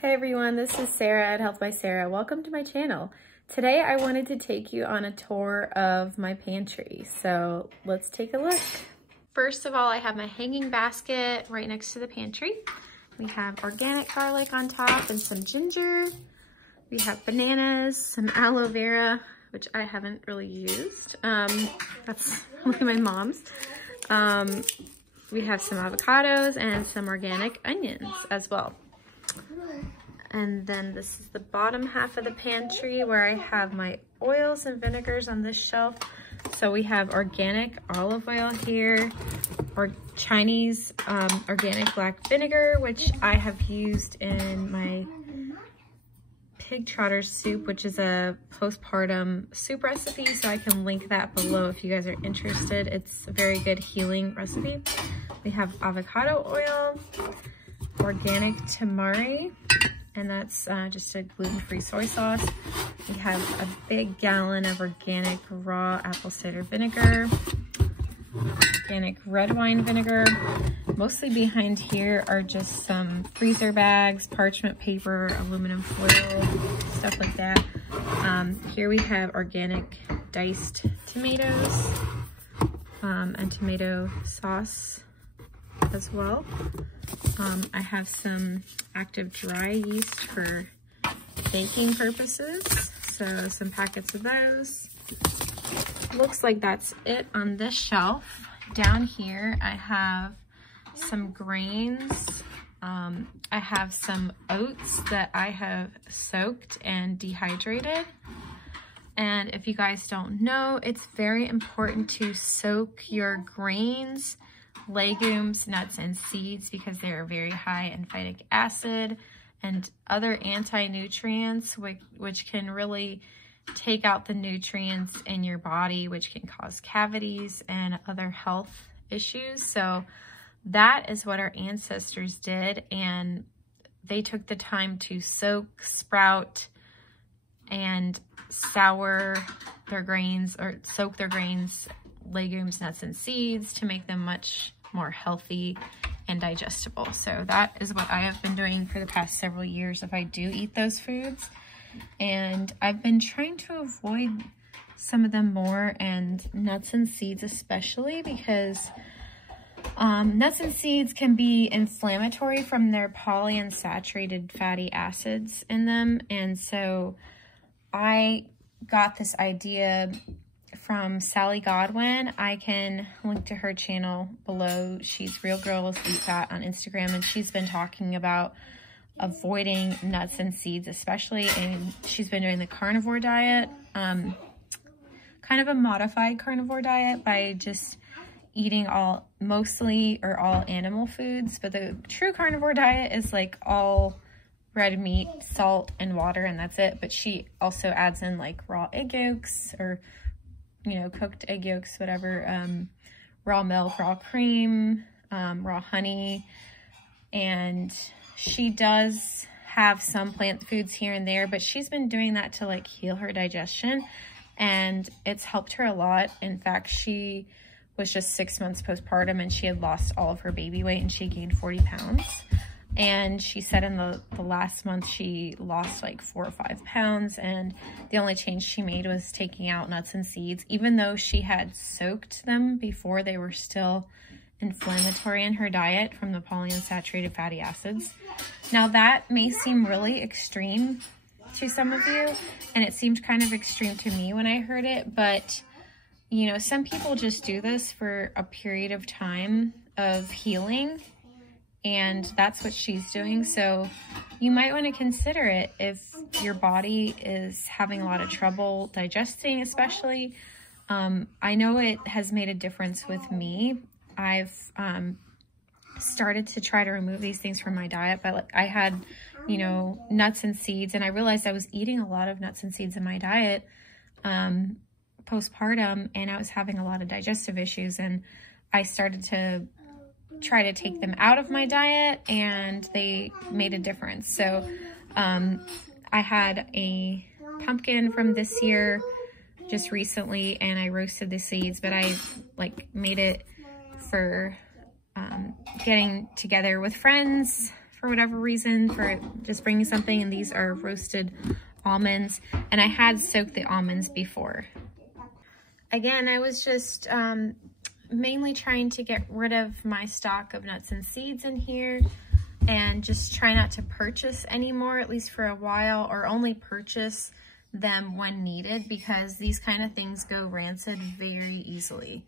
Hey everyone, this is Sarah at Health by Sarah. Welcome to my channel. Today I wanted to take you on a tour of my pantry, so let's take a look. First of all, I have my hanging basket right next to the pantry. We have organic garlic on top and some ginger. We have bananas, some aloe vera, which I haven't really used. That's only my mom's. We have some avocados and some organic onions as well. And then this is the bottom half of the pantry where I have my oils and vinegars on this shelf. So we have organic olive oil here, or Chinese organic black vinegar, which I have used in my pig trotter soup, which is a postpartum soup recipe. So I can link that below if you guys are interested. It's a very good healing recipe. We have avocado oil, organic tamari, and that's just a gluten-free soy sauce. We have a big gallon of organic raw apple cider vinegar, organic red wine vinegar. Mostly behind here are just some freezer bags, parchment paper, aluminum foil, stuff like that. Here we have organic diced tomatoes and tomato sauce as well. I have some active dry yeast for baking purposes, so some packets of those. Looks like that's it on this shelf. Down here I have some grains. I have some oats that I have soaked and dehydrated. And if you guys don't know, it's very important to soak your grains, legumes, nuts, and seeds because they are very high in phytic acid and other anti-nutrients, which can really take out the nutrients in your body, which can cause cavities and other health issues. So that is what our ancestors did, and they took the time to soak, sprout, and sour their grains, or soak their grains, legumes, nuts, and seeds to make them much more healthy and digestible. So that is what I have been doing for the past several years if I do eat those foods. And I've been trying to avoid some of them more, and nuts and seeds especially, because nuts and seeds can be inflammatory from their polyunsaturated fatty acids in them. And so I got this idea from Sally Godwin. I can link to her channel below. She's Real Girls Eat Fat on Instagram, and she's been talking about avoiding nuts and seeds especially, and she's been doing the carnivore diet, kind of a modified carnivore diet by just eating mostly all animal foods. But the true carnivore diet is like all red meat, salt, and water, and that's it. But she also adds in like raw egg yolks, or cooked egg yolks, whatever, raw milk, raw cream, raw honey. And she does have some plant foods here and there, but she's been doing that to like heal her digestion, and it's helped her a lot. In fact, she was just 6 months postpartum, and she had lost all of her baby weight, and she gained 40 pounds. And she said in the last month she lost like 4 or 5 pounds, and the only change she made was taking out nuts and seeds, even though she had soaked them before. They were still inflammatory in her diet from the polyunsaturated fatty acids. Now that may seem really extreme to some of you, and it seemed kind of extreme to me when I heard it, but some people just do this for a period of time of healing, and that's what she's doing. So you might want to consider it if your body is having a lot of trouble digesting, especially. I know it has made a difference with me. I've started to try to remove these things from my diet, but like I had, nuts and seeds, and I realized I was eating a lot of nuts and seeds in my diet postpartum, and I was having a lot of digestive issues, and I started to try to take them out of my diet, and they made a difference. So I had a pumpkin from this year just recently, and I roasted the seeds, but I like made it for getting together with friends for whatever reason for just bringing something, and these are roasted almonds, and I had soaked the almonds before. Again, I was just mainly trying to get rid of my stock of nuts and seeds in here and just try not to purchase anymore, at least for a while, or only purchase them when needed, because these kind of things go rancid very easily.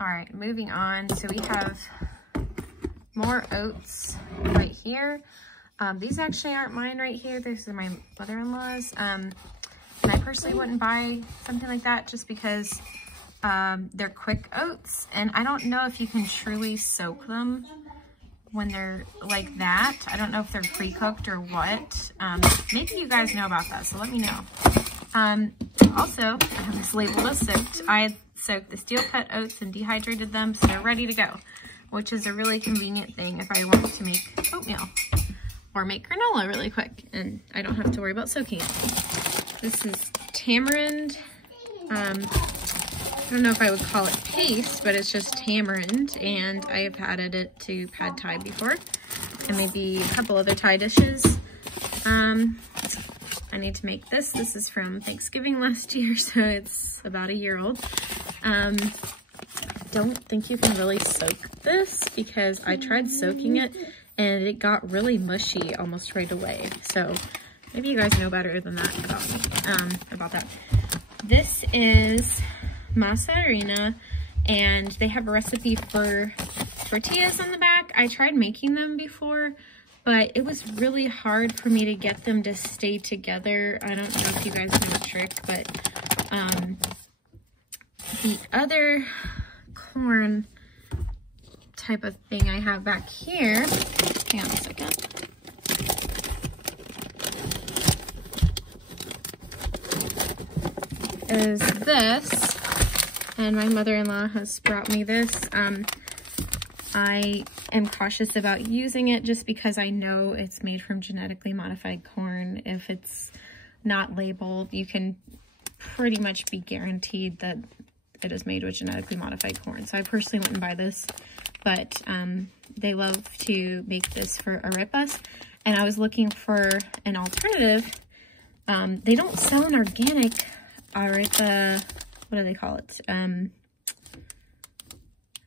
All right, moving on. So we have more oats right here. These actually aren't mine right here. These are my mother-in-law's. And I personally wouldn't buy something like that just because they're quick oats. And I don't know if you can truly soak them when they're like that. I don't know if they're pre-cooked or what. Maybe you guys know about that, so let me know. Also, I have this labeled as soaked. I had soaked the steel cut oats and dehydrated them, so they're ready to go, which is a really convenient thing if I want to make oatmeal or make granola really quick, and I don't have to worry about soaking it. This is tamarind. I don't know if I would call it paste, but it's just tamarind, and I have added it to pad thai before, and maybe a couple other Thai dishes. I need to make this. This is from Thanksgiving last year, so it's about a year old. Don't think you can really soak this because I tried soaking it and it got really mushy almost right away. So maybe you guys know better than that about me, about that. This is masa harina, and they have a recipe for tortillas on the back. I tried making them before, but it was really hard for me to get them to stay together. I don't know if you guys know the trick, but the other corn type of thing I have back here, hang on a second. Is this, and my mother-in-law has brought me this. I am cautious about using it just because I know it's made from genetically modified corn. If it's not labeled, you can pretty much be guaranteed that it is made with genetically modified corn. So I personally wouldn't buy this, but they love to make this for arepas, and I was looking for an alternative. They don't sell an organic arepa, what do they call it?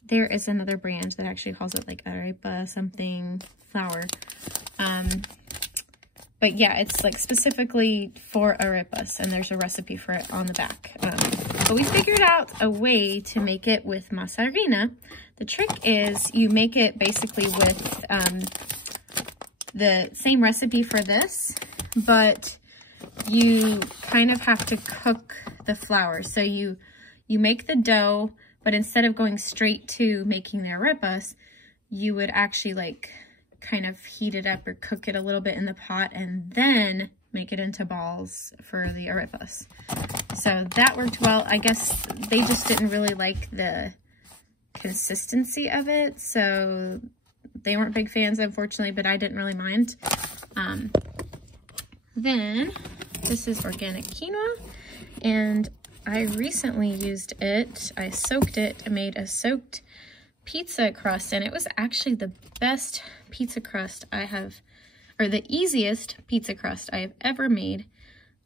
There is another brand that actually calls it like arepa something flour. But yeah, it's like specifically for arepas, and there's a recipe for it on the back. But we figured out a way to make it with masa harina. The trick is you make it basically with the same recipe for this, but you kind of have to cook the flour. So you make the dough, but instead of going straight to making the arepas, you would actually like kind of heat it up or cook it a little bit in the pot and then make it into balls for the arepas. So that worked well. I guess they just didn't really like the consistency of it, so they weren't big fans, unfortunately, but I didn't really mind. Then this is organic quinoa, and I recently used it. I soaked it and made a soaked pizza crust, and it was actually the best pizza crust I have, or the easiest pizza crust I have ever made,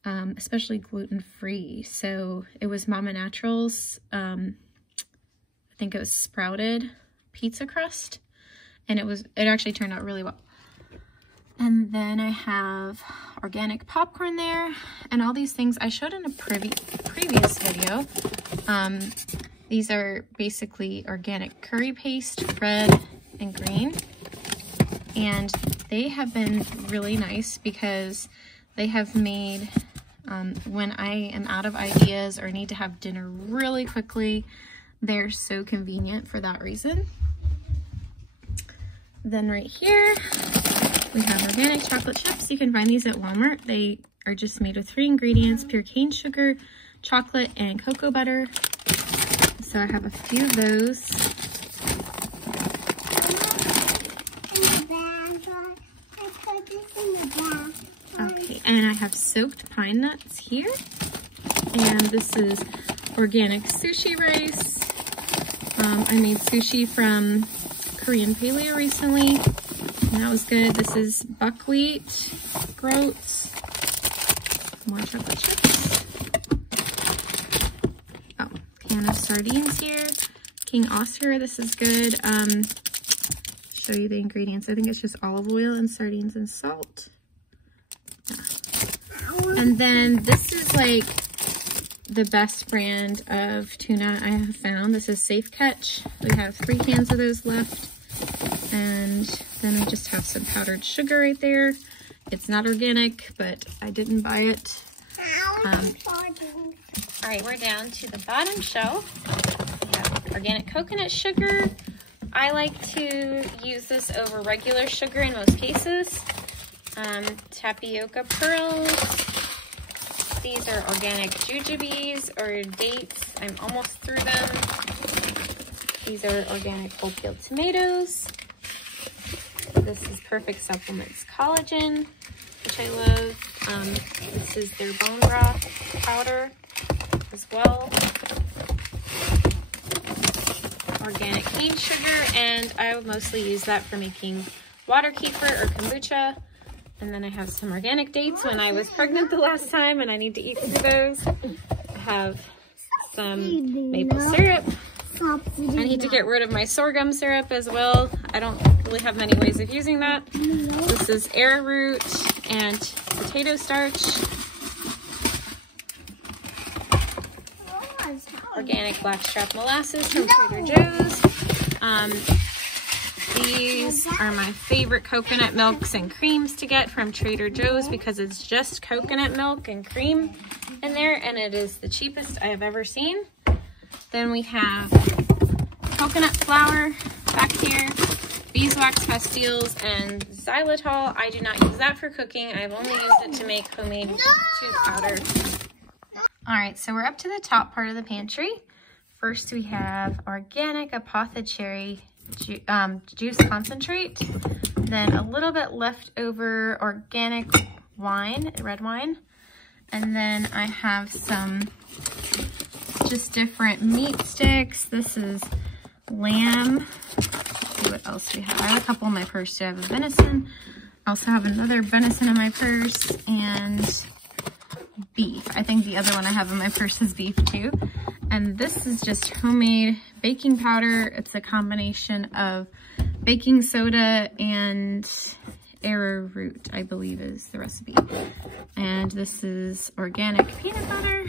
especially gluten-free. So it was Mama Natural's, I think it was sprouted pizza crust, and it actually turned out really well. And then I have organic popcorn there, and all these things I showed in a previous video. These are basically organic curry paste, red and green. And they have been really nice because they have made, when I am out of ideas or need to have dinner really quickly, they're so convenient for that reason. Then right here, we have organic chocolate chips. You can find these at Walmart. They are just made with 3 ingredients, pure cane sugar, chocolate, and cocoa butter. So I have a few of those. Okay, and I have soaked pine nuts here. And this is organic sushi rice. I made sushi from Korean Paleo recently. And that was good. This is buckwheat groats. More chocolate chips. Oh, can of sardines here. King Oscar, this is good. Show you the ingredients. I think it's just olive oil and sardines and salt. Yeah. And then this is like the best brand of tuna I have found. This is Safe Catch. We have 3 cans of those left. And then we just have some powdered sugar right there. It's not organic, but I didn't buy it. All right, we're down to the bottom shelf. We have organic coconut sugar. I like to use this over regular sugar in most cases. Tapioca pearls. These are organic jujubes or dates. I'm almost through them. These are organic whole peeled tomatoes. This is Perfect Supplements Collagen, which I love. This is their bone broth powder as well. Organic cane sugar, and I would mostly use that for making water kefir or kombucha. And then I have some organic dates when I was pregnant the last time, and I need to eat through those. I have some maple syrup. I need to get rid of my sorghum syrup as well. I don't really have many ways of using that. This is arrowroot and potato starch. Organic blackstrap molasses from Trader Joe's. These are my favorite coconut milks and creams to get from Trader Joe's because it's just coconut milk and cream in there, and it is the cheapest I have ever seen. Then we have coconut flour back here, beeswax pastilles, and xylitol. I do not use that for cooking. I've only used it to make homemade tooth powder. All right, so we're up to the top part of the pantry. First, we have organic apothecary juice concentrate, then a little bit leftover organic wine, red wine, and then I have some just different meat sticks. This is lamb. Let's see what else we have. I have a couple in my purse too. I have a venison. I also have another venison in my purse, and beef. I think the other one I have in my purse is beef too. And this is just homemade baking powder. It's a combination of baking soda and arrowroot, I believe is the recipe. And this is organic peanut butter,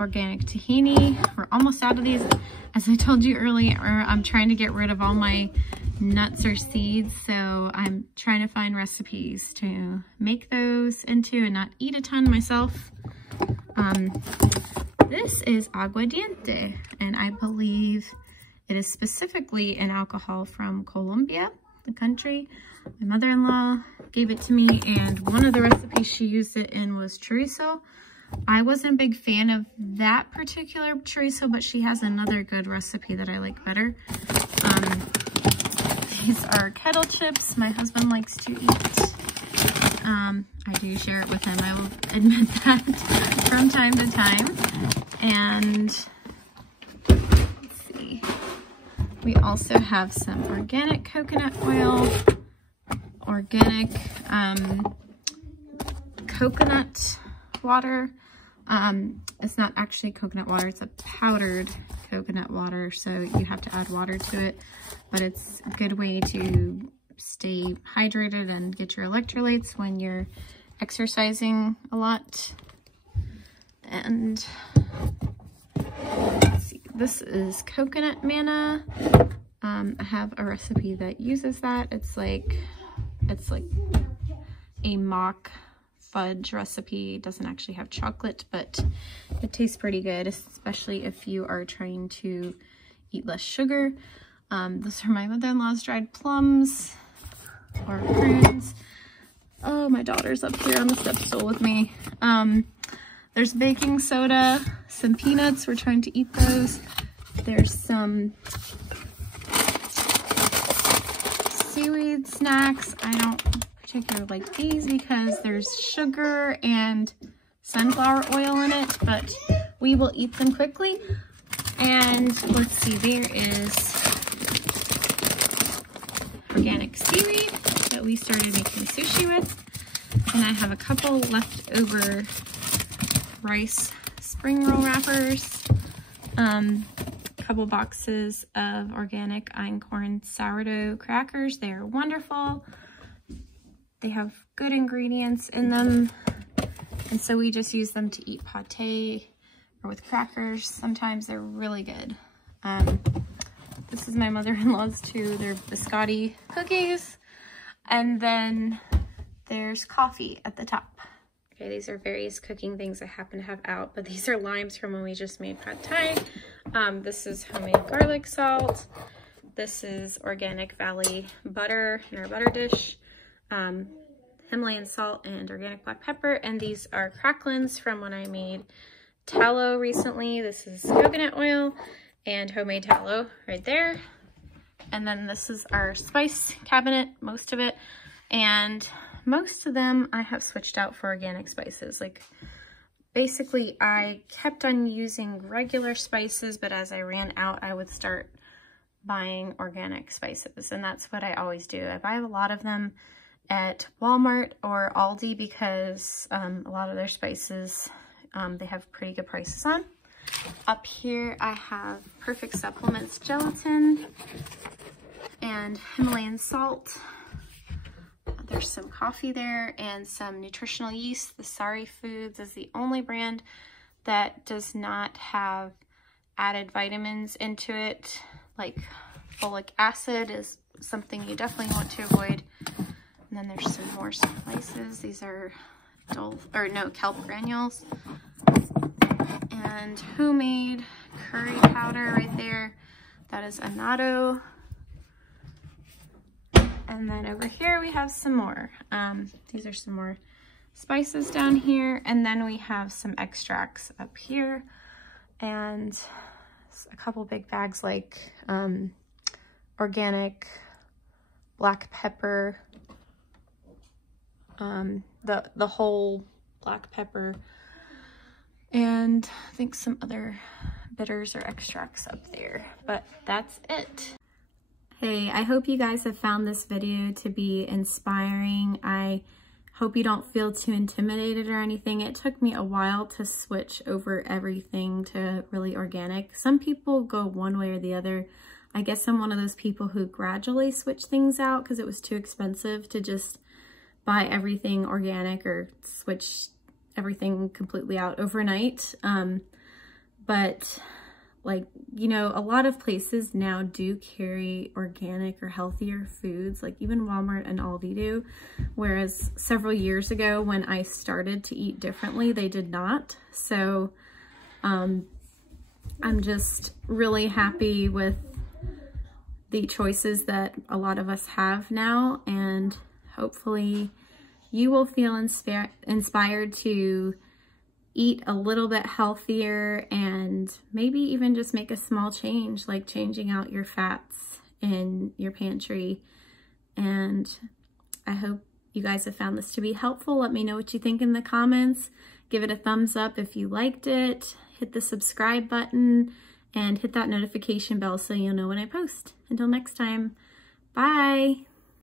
organic tahini. We're almost out of these. As I told you earlier, I'm trying to get rid of all my nuts or seeds, so I'm trying to find recipes to make those into and not eat a ton myself. This is aguardiente, and I believe it is specifically an alcohol from Colombia, the country. My mother-in-law gave it to me, and one of the recipes she used it in was chorizo. I wasn't a big fan of that particular chorizo, but she has another good recipe that I like better. These are kettle chips my husband likes to eat. I do share it with him, I will admit that, from time to time. And let's see, we also have some organic coconut oil, organic coconut water. It's not actually coconut water, it's a powdered coconut water, so you have to add water to it, but it's a good way to stay hydrated and get your electrolytes when you're exercising a lot. And let's see, this is coconut manna. I have a recipe that uses that. It's like a mock fudge recipe. It doesn't actually have chocolate, but it tastes pretty good, especially if you are trying to eat less sugar. Those are my mother-in-law's dried plums or prunes. Oh, my daughter's up here on the step stool with me. There's baking soda, some peanuts. We're trying to eat those. There's some seaweed snacks. I don't particularly like these because there's sugar and sunflower oil in it, but we will eat them quickly. And let's see, there is organic seaweed. that we started making sushi with. And I have a couple leftover rice spring roll wrappers, a couple boxes of organic einkorn sourdough crackers. They are wonderful. They have good ingredients in them, and so we just use them to eat pate or with crackers. Sometimes they're really good. This is my mother-in-law's too. They're biscotti cookies, and then there's coffee at the top. Okay, these are various cooking things I happen to have out, but these are limes from when we just made pad thai. This is homemade garlic salt. This is organic valley butter in our butter dish. Himalayan salt and organic black pepper. And these are cracklins from when I made tallow recently. This is coconut oil and homemade tallow right there. And then this is our spice cabinet, most of it. And most of them I have switched out for organic spices. Like, basically I kept on using regular spices, but as I ran out, I would start buying organic spices. And that's what I always do. I buy a lot of them at Walmart or Aldi because a lot of their spices, they have pretty good prices on. Up here I have Perfect Supplements gelatin and Himalayan salt. There's some coffee there and some nutritional yeast. The Sari Foods is the only brand that does not have added vitamins into it. Like folic acid is something you definitely want to avoid. And then there's some more spices. These are kelp granules. And homemade curry powder right there. That is annatto. And then over here we have some more. These are some more spices down here. And then we have some extracts up here. And a couple big bags like organic black pepper. The whole black pepper, and I think some other bitters or extracts up there, but that's it. Hey, I hope you guys have found this video to be inspiring. I hope you don't feel too intimidated or anything. It took me a while to switch over everything to really organic. Some people go one way or the other. I guess I'm one of those people who gradually switch things out because it was too expensive to just buy everything organic or switch everything completely out overnight. But like, you know, a lot of places now do carry organic or healthier foods, like even Walmart and Aldi do. Whereas several years ago when I started to eat differently, they did not. So I'm just really happy with the choices that a lot of us have now, and hopefully you will feel inspired to eat a little bit healthier and maybe even just make a small change, like changing out your fats in your pantry. And I hope you guys have found this to be helpful. Let me know what you think in the comments. Give it a thumbs up if you liked it. Hit the subscribe button and hit that notification bell so you'll know when I post. Until next time, bye.